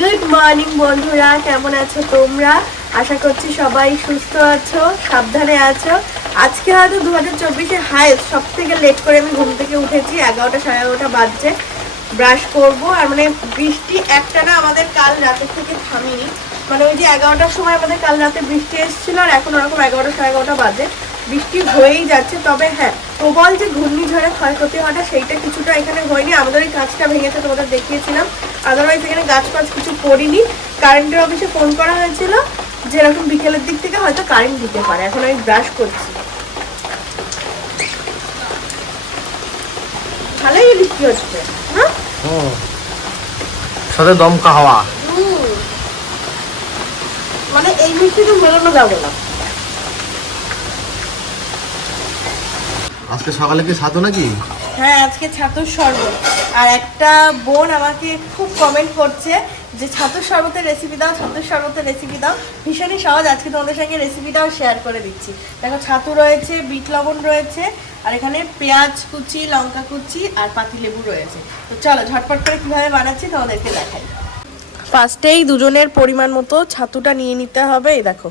Good morning বন্ধুরা। কেমন আছো তোমরা? আশা করছি সবাই সুস্থ আছো, সাবধানে আছো। আজকে হয়তো দু হাজার চব্বিশে হায়েস্ট সব থেকে লেট করে আমি ঘুম থেকে উঠেছি, এগারোটা সাড়ে এগারোটা বাজছে। ব্রাশ করব, আর মানে বৃষ্টি একটানা আমাদের কাল রাতের থেকে থামিনি। মানে ওই যে এগারোটার সময় আমাদের কাল রাতে বৃষ্টি এসেছিল, আর এখন ওরকম এগারোটা সাড়ে এগারোটা বাজে। বৃষ্টি হয়েই যাচ্ছে, তবে হ্যাঁ প্রবল যে ঘূর্ণিঝড়ে ক্ষয়ক্ষতি হওয়াটা সেইটা কিছুটা এখানে হয়নি। আমাদের ওই কাজটা ভেঙেছে তোমাদের দেখিয়েছিলাম। আদারওয়াইজ এখানে গাছ ফাছ কিছু করিনি কারেন্টের অফিসে ফোন করা হয়েছিল যে এরকম বিকেলের দিক থেকে হয়তো কারেন্ট দিতে পারে। এখন আমি ব্রাশ করছি। ভালোই বৃষ্টি হচ্ছে হ্যাঁ সাথে দমকা হাওয়া। মানে এই বৃষ্টিতে মেলানো যাব না আজকে সকালে কি ছাতু নাকি? হ্যাঁ আজকে ছাতুর শরবত। আর একটা বোন আমাকে খুব কমেন্ট করছে যে, ছাতুর শরবতের রেসিপি দাও, ছাতুর শরবতের রেসিপি দাও। ভীষণই সহজ, আজকে তোমাদের সঙ্গে রেসিপিটাও শেয়ার করে দিচ্ছি। দেখো, ছাতু রয়েছে, বিট লবণ রয়েছে, আর এখানে পেঁয়াজ কুচি, লঙ্কা কুচি, আর পাতিলেবু রয়েছে। তো চলো, ঝটপট করে কীভাবে বানাচ্ছি তোমাদেরকে দেখাই। ফার্স্টেই দুজনের পরিমাণ মতো ছাতুটা নিয়ে নিতে হবে, এই দেখো।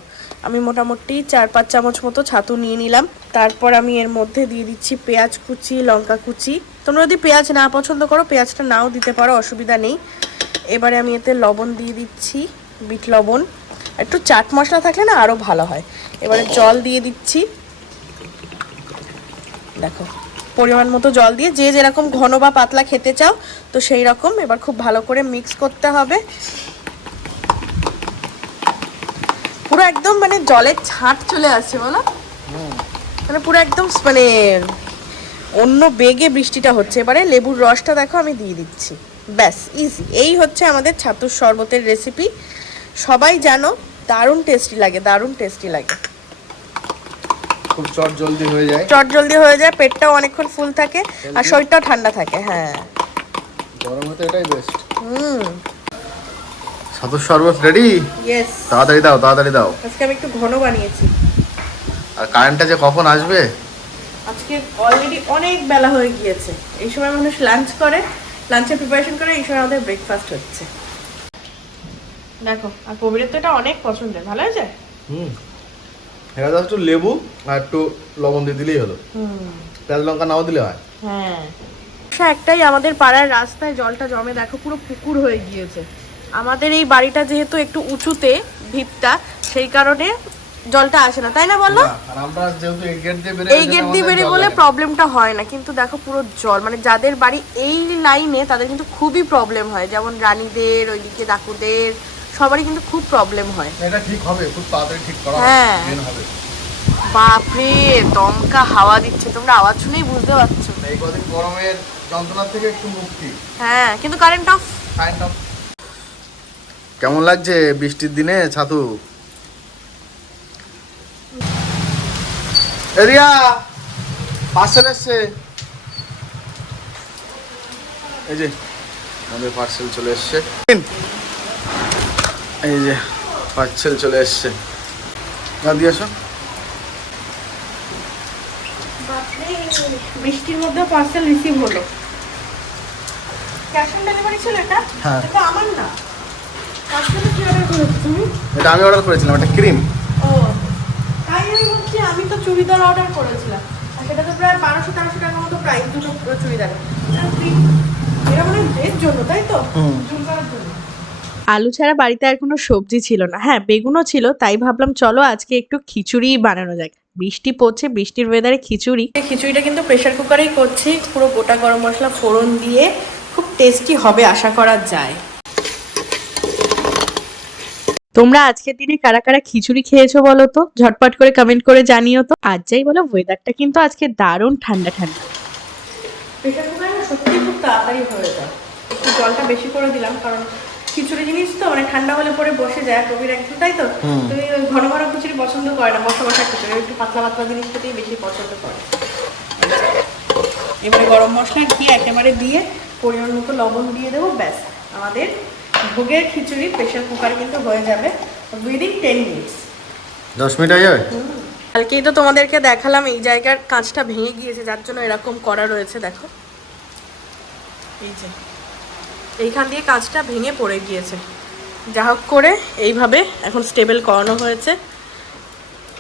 আমি মোটামুটি চার পাঁচ চামচ মতো ছাতু নিয়ে নিলাম। তারপর আমি এর মধ্যে দিয়ে দিচ্ছি পেঁয়াজ কুচি, লঙ্কা কুচি। তোমরা যদি পেঁয়াজ না পছন্দ করো, পেঁয়াজটা নাও দিতে পারো, অসুবিধা নেই। এবারে আমি এতে লবণ দিয়ে দিচ্ছি, বিট লবণ। একটু চাট মশলা থাকলে না আরও ভালো হয়। এবারে জল দিয়ে দিচ্ছি। দেখো, পরিমাণ মতো জল দিয়ে যে যেরকম ঘন বা পাতলা খেতে চাও, তো সেই রকম। এবার খুব ভালো করে মিক্স করতে হবে। পুরো একদম মানে জলের ছাঁট চলে আসছে বলো। মানে পুরো একদম মানে অন্য বেগে বৃষ্টিটা হচ্ছে। এবারে লেবুর রসটা দেখো আমি দিয়ে দিচ্ছি। ব্যাস ইজি এই হচ্ছে আমাদের ছাতুর শরবতের রেসিপি সবাই জানো দারুণ টেস্টি লাগে দারুণ টেস্টি লাগে। খুব চট জলদি হয়ে যায়। চট জলদি হয়ে যায় পেটটাও অনেকক্ষণ ফুল থাকে আর শরীরটাও ঠান্ডা থাকে হ্যাঁ। গরম হতে এটাই বেস্ট হুম। ছাতুর শরবত রেডি ইয়েস তাড়াতাড়ি দাও তাড়াতাড়ি দাও। আজকে আমি একটু ঘন বানিয়েছি। আর কারেন্টটা যে কখন আসবে? আজকে অলরেডি অনেক বেলা হয়ে গিয়েছে। এই সময় মানুষ লাঞ্চ করে লাঞ্চের প্রিপারেশন করে এই সময় আমাদের ব্রেকফাস্ট হচ্ছে। দেখো আর কবিরের তো এটা অনেক পছন্দের ভালো হয়েছে? হুম। এবার একটু লেবু আর একটু লবণ দিয়ে দিলেই হলো। হুম। পেঁয়াজ লঙ্কা নাও দিলে হয়। হ্যাঁ। একটাই আমাদের পাড়ার রাস্তায় জলটা জমে দেখো পুরো পুকুর হয়ে গিয়েছে। আমাদের এই বাড়িটা যেহেতু একটু উঁচুতে ভিতটা সেই কারণে জলটা আসে না তাই না বলো? এই গেট দিয়ে বেরিয়ে বলে প্রবলেমটা হয় না কিন্তু দেখো পুরো জল মানে যাদের বাড়ি এই লাইনে তাদের কিন্তু খুবই প্রবলেম হয় যেমন রানীদের ওইদিকে ডাকুদের সবারই কিন্তু খুব প্রবলেম হয়। এটা ঠিক হবে খুব তাড়াতাড়ি ঠিক করা হ্যাঁ। বাপরে দমকা হাওয়া দিচ্ছে তোমরা আওয়াজ শুনেই বুঝতে পারছ। এই কদিন গরমের যন্ত্রণা থেকে একটু মুক্তি। হ্যাঁ কিন্তু কারেন্ট অফ কারেন্ট অফ কেমন লাগছে বৃষ্টির দিনে ছাতু? এরিয়া পার্সেল এসছে। এই যে আমাদের পার্সেল চলে এসছে। এই যে পার্সেল চলে এসছে। না দিয়ে আসো। বৃষ্টির মধ্যে পার্সেল রিসিভ হলো। ক্যাশ অন ডেলিভারি ছিল এটা? হ্যাঁ। আমার না পার্সেল কি অর্ডার করেছ তুমি এটা আমি অর্ডার করেছিলাম একটা ক্রিম ও তাই আমি বলছি আমি তো চুড়িদার অর্ডার করেছিলাম। আর সেটা তো প্রায় বারোশো তেরোশো টাকার মতো প্রাইস দুটো চুড়িদার। এটা মানে এর জন্য তাই তো? হুম। ঝুমকার জন্য। আলু ছাড়া বাড়িতে আর কোনো সবজি ছিল না। হ্যাঁ বেগুনও ছিল তাই ভাবলাম চলো আজকে একটু খিচুড়ি বানানো যাক। বৃষ্টি পড়ছে বৃষ্টির ওয়েদারে খিচুড়ি। খিচুড়িটা কিন্তু প্রেশার কুকারেই করছি পুরো গোটা গরম মশলা ফোড়ন দিয়ে খুব টেস্টি হবে আশা করা যায়। তোমরা আজকের দিনে কারা কারা খিচুড়ি খেয়েছো বলো তো? ঝটপট করে কমেন্ট করে জানিও তো। আর যাই বলো ওয়েদারটা কিন্তু আজকে দারুণ ঠান্ডা ঠান্ডা। প্রেশার কুকারে না খুব তাড়াতাড়ি হয়ে যায়। একটু জলটা বেশি করে দিলাম কারণ খিচুড়ি জিনিস তো মানে ঠান্ডা হলে পরে বসে যায় কবির একটু তাই তো? তুমি ওই ঘন ঘন খিচুড়ি পছন্দ করে না বসা বসা খিচুড়ি একটু পাতলা পাতলা জিনিস খেতেই বেশি পছন্দ করে। এবারে গরম মশলা ঘি একেবারে দিয়ে পরিমাণ মতো লবণ দিয়ে দেবো ব্যাস। আমাদের ভোগের খিচুড়ি প্রেশার কুকারে কিন্তু হয়ে যাবে উইদিন টেন মিনিটস দশ মিনিট হয়ে যাবে? কালকেই তো তোমাদেরকে দেখালাম এই জায়গার কাঁচটা ভেঙে গিয়েছে যার জন্য এরকম করা রয়েছে দেখো। এই যে এইখান দিয়ে কাঁচটা ভেঙে পড়ে গিয়েছে। যা হোক করে এইভাবে এখন স্টেবল করানো হয়েছে।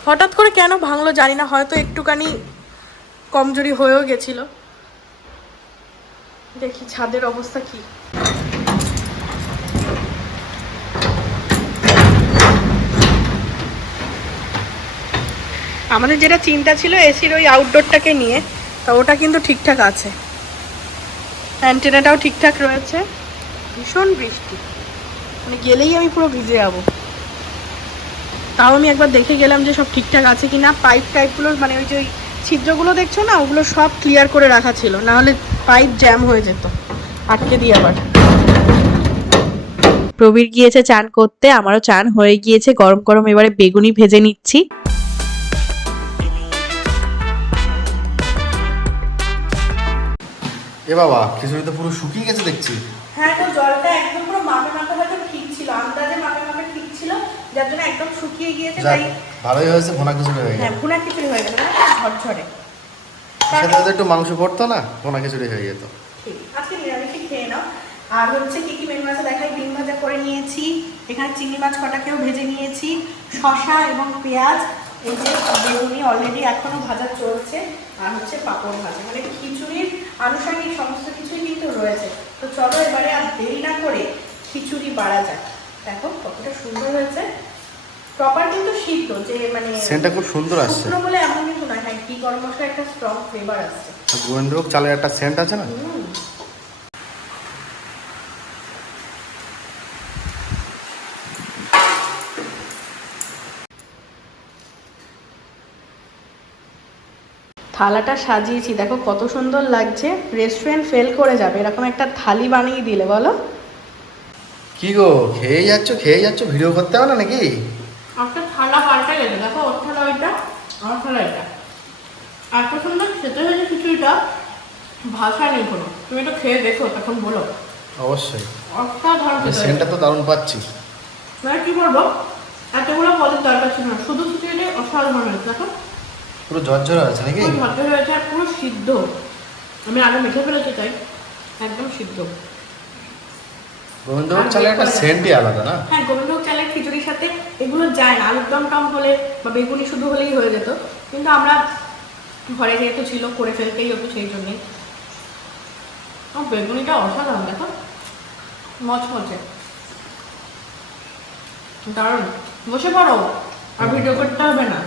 হঠাৎ করে কেন ভাঙলো জানি না হয়তো একটুখানি কমজোরি হয়েও গেছিল। দেখি ছাদের অবস্থা কি। আমাদের যেটা চিন্তা ছিল এসির ওই আউটডোরটাকে নিয়ে, তা ওটা কিন্তু ঠিকঠাক আছে। অ্যান্টেনাটাও ঠিকঠাক রয়েছে। ভীষণ বৃষ্টি। মানে গেলেই আমি পুরো ভিজে যাব। তাও আমি একবার দেখে গেলাম যে সব ঠিকঠাক আছে কি না পাইপ টাইপগুলো মানে ওই যে ওই ছিদ্রগুলো দেখছ না, ওগুলো সব ক্লিয়ার করে রাখা ছিল। না হলে পাইপ জ্যাম হয়ে যেত। আটকে দিয়ে আবার। প্রবীর গিয়েছে চান করতে, আমারও চান হয়ে গিয়েছে। গরম গরম এবারে বেগুনি ভেজে নিচ্ছি। এ বাবা খিচুড়ি তো পুরো শুকিয়ে গেছে দেখছি। হ্যাঁ তো জলটা একদম পুরো মাপে মাপে হয়তো ঠিক ছিল আন্দাজে মাপে মাপে ঠিক ছিল যার জন্য একদম শুকিয়ে গিয়েছে তাই ভালোই হয়েছে ভোনা খিচুড়ি হয়ে হ্যাঁ গেল ভুনা খিচুড়ি হয়ে গেল ঝরঝরে। সাথে একটু মাংস পড়তো না ভোনা খিচুড়ি হয়ে যেত। ঠিক আজকে নিরামিষই খেয়ে নাও। আর হচ্ছে কি কি মেনু আছে দেখাই ডিম ভাজা করে নিয়েছি এখানে চিংড়ি মাছ কটাকেও ভেজে নিয়েছি শশা এবং পেঁয়াজ এই যে বেগুনি অলরেডি এখনও ভাজা চলছে আর হচ্ছে পাঁপড় ভাজা। মানে খিচুড়ির আনুষঙ্গিক সমস্ত কিছুই কিন্তু রয়েছে। তো চলো এবারে আর দেরি না করে খিচুড়ি বাড়া যাক। দেখো কতটা সুন্দর হয়েছে। প্রপার কিন্তু সিদ্ধ যে মানে সেন্টটা খুব সুন্দর আসছে। শুকনো বলে এমন কিন্তু নয়। হ্যাঁ ঘি গরম মশলা একটা স্ট্রং ফ্লেভার আসছে। গোবিন্দভোগ চালের একটা সেন্ট আছে না? থালাটা সাজিয়েছি। দেখো কত সুন্দর লাগছে। রেস্টুরেন্ট ফেল করে যাবে। এরকম একটা থালি বানিয়ে দিলে বলো। কি গো খেয়ে যাচ্ছ খেয়ে যাচ্ছ? ভিডিও করতে হবে না নাকি? একটা থালা পাল্টে গেছে দেখো ওর থালা ওইটা আমার থালা এটা। এত সুন্দর খেতে হয়েছে খিচুড়িটা। ভাষা নেই কোনো। তুমি এটা খেয়ে দেখো তখন বলো। অবশ্যই। অসাধারণ সেন্টটা তো দারুণ পাচ্ছি। মানে কি বলব? এতগুলো পদের দরকার ছিল না। শুধু খিচুড়িটাই অসাধারণ হয়েছে। দেখো পুরো ঝরঝরে আছে নাকি? ভাতে হয়েছে আর পুরো সিদ্ধ। আমি আগে মেখে ফেলেছি তাই একদম সিদ্ধ। গোবিন্দভোগ চালের একটা সেন্টই আলাদা না? হ্যাঁ গোবিন্দভোগ চালের খিচুড়ির সাথে এগুলো যায় না। আলুর দম টম হলে বা বেগুনি শুধু হলেই হয়ে যেত। কিন্তু আমরা ঘরে যেহেতু ছিল করে ফেলতেই হতো সেই জন্যই বেগুনিটা অসাধারণ দেখো। মচমচে। দারুণ। বসে পড়ো। আর ভিডিও করতে হবে না।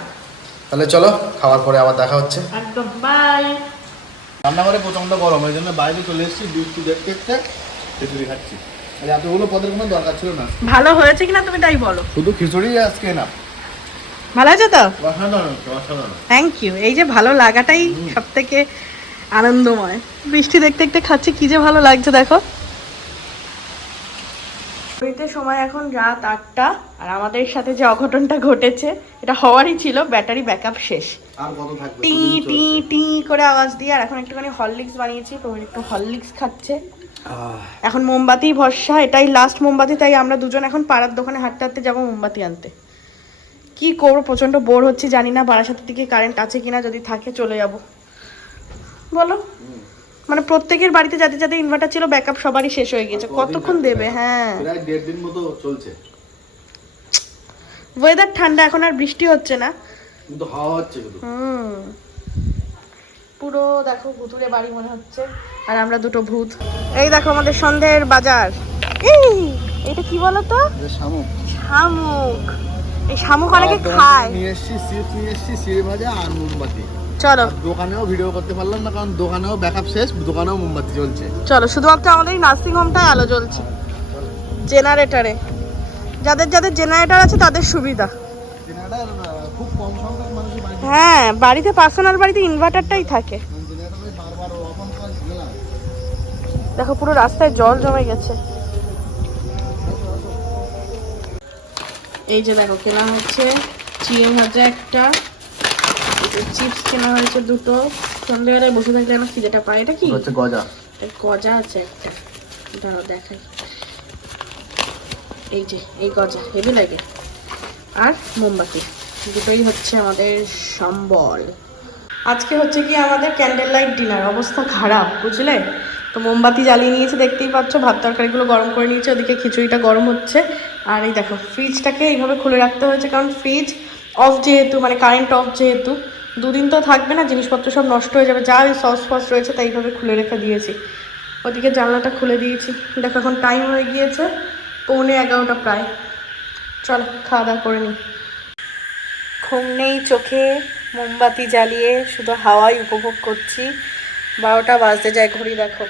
তাহলে চলো খাওয়ার পরে আবার দেখা হচ্ছে। একদম বাই রান্নাঘরে প্রচণ্ড গরম এই জন্য বাইরে চলে এসেছি বৃষ্টি দেখতে দেখতে খিচুড়ি খাচ্ছি। আর এতগুলো পদের কোনো দরকার ছিল না। ভালো হয়েছে কিনা তুমি তাই বলো। শুধু খিচুড়ি আজকে না। ভালো আছে তো? থ্যাংক ইউ এই যে ভালো লাগাটাই সব থেকে আনন্দময়। বৃষ্টি দেখতে দেখতে খাচ্ছি কি যে ভালো লাগছে দেখো। ঘড়িতে সময় এখন রাত আটটা আর আমাদের সাথে যে অঘটনটা ঘটেছে এটা হওয়ারই ছিল ব্যাটারি ব্যাকআপ শেষ। টি টি টি করে আওয়াজ দিয়ে আর এখন একটুখানি হরলিক্স বানিয়েছি প্রবীর একটু হরলিক্স খাচ্ছে। এখন মোমবাতি ভরসা এটাই লাস্ট মোমবাতি তাই আমরা দুজন এখন পাড়ার দোকানে হাঁটতে হাঁটতে যাব মোমবাতি আনতে। কি করব প্রচণ্ড বোর হচ্ছে জানি না বারাসাতের দিকে কারেন্ট আছে কিনা যদি থাকে চলে যাব। বলো। মানে প্রত্যেকের বাড়িতে যাতে যাতে ইনভার্টার ছিল ব্যাকআপ সবারই শেষ হয়ে গেছে কতক্ষণ দেবে? হ্যাঁ। প্রায় দেড় দিন মতো চলছে। ওয়েদার ঠান্ডা এখন আর বৃষ্টি হচ্ছে না। কিন্তু হাওয়া হচ্ছে শুধু হুম। পুরো দেখো ভুতুরে বাড়ি মনে হচ্ছে আর আমরা দুটো ভূত। এই দেখো আমাদের সন্ধ্যের বাজার। এটা কি বলো তো শামুক। শামুক। এই শামুক অনেকে খায়। নিয়ে এসছি চিপস নিয়ে এসছি সিঁড়ি ভাজা আর মোমবাতি। চলো। দোকানেও ভিডিও করতে পারলাম না কারণ দোকানেও ব্যাকআপ শেষ দোকানেও মোমবাতি চলছে চলো শুধুমাত্র আমাদের নার্সিং হোমটায় আলো জ্বলছে। জেনারেটারে যাদের যাদের জেনারেটর আছে তাদের সুবিধা। হ্যাঁ বাড়িতে পার্সোনাল বাড়িতে ইনভার্টারটাই থাকে। দেখো পুরো রাস্তায় জল জমে গেছে। এই যে দেখো কেনা হচ্ছে। চিড়ে ভাজা একটা। চিপস কেনা হয়েছে দুটো। সন্ধ্যেবেলায় বসে থাকলে আমার খিদেটা পায়। এটা কি? হচ্ছে গজা। গজা আছে একটা। দাঁড়াও দেখাই। এই যে এই গজা হেভি লাগে। আর মোমবাতি। দুটোই হচ্ছে আমাদের সম্বল। আজকে হচ্ছে কি আমাদের ক্যান্ডেল লাইট ডিনার অবস্থা খারাপ বুঝলে? তো মোমবাতি জ্বালিয়ে নিয়েছে দেখতেই পাচ্ছ। ভাত তরকারিগুলো গরম করে নিয়েছে ওদিকে খিচুড়িটা গরম হচ্ছে। আর এই দেখো ফ্রিজটাকে এইভাবে খুলে রাখতে হয়েছে কারণ ফ্রিজ অফ যেহেতু মানে কারেন্ট অফ যেহেতু দুদিন তো থাকবে না, জিনিসপত্র সব নষ্ট হয়ে যাবে যা ওই সস ফস রয়েছে তাই এইভাবে খুলে রেখে দিয়েছি। ওদিকে জানলাটা খুলে দিয়েছি। দেখো এখন টাইম হয়ে গিয়েছে, পৌনে এগারোটা প্রায়। চল, খাওয়া দাওয়া করে নিই। ঘুম নেই চোখে, মোমবাতি জ্বালিয়ে শুধু হাওয়াই উপভোগ করছি। বারোটা বাজতে যায় ঘড়ি, দেখো।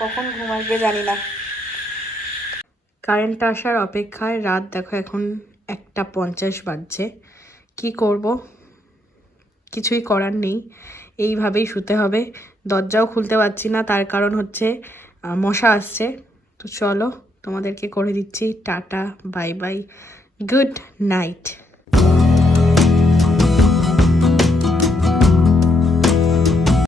কখন ঘুম আসবে জানি না। কারেন্টটা আসার অপেক্ষায় রাত, দেখো এখন একটা পঞ্চাশ বাজছে। কি করব? কিছুই করার নেই। এইভাবেই শুতে হবে। দরজাও খুলতে পারছি না, তার কারণ হচ্ছে মশা আসছে। তো চলো তোমাদেরকে করে দিচ্ছি। Tata, bye bye. Good night.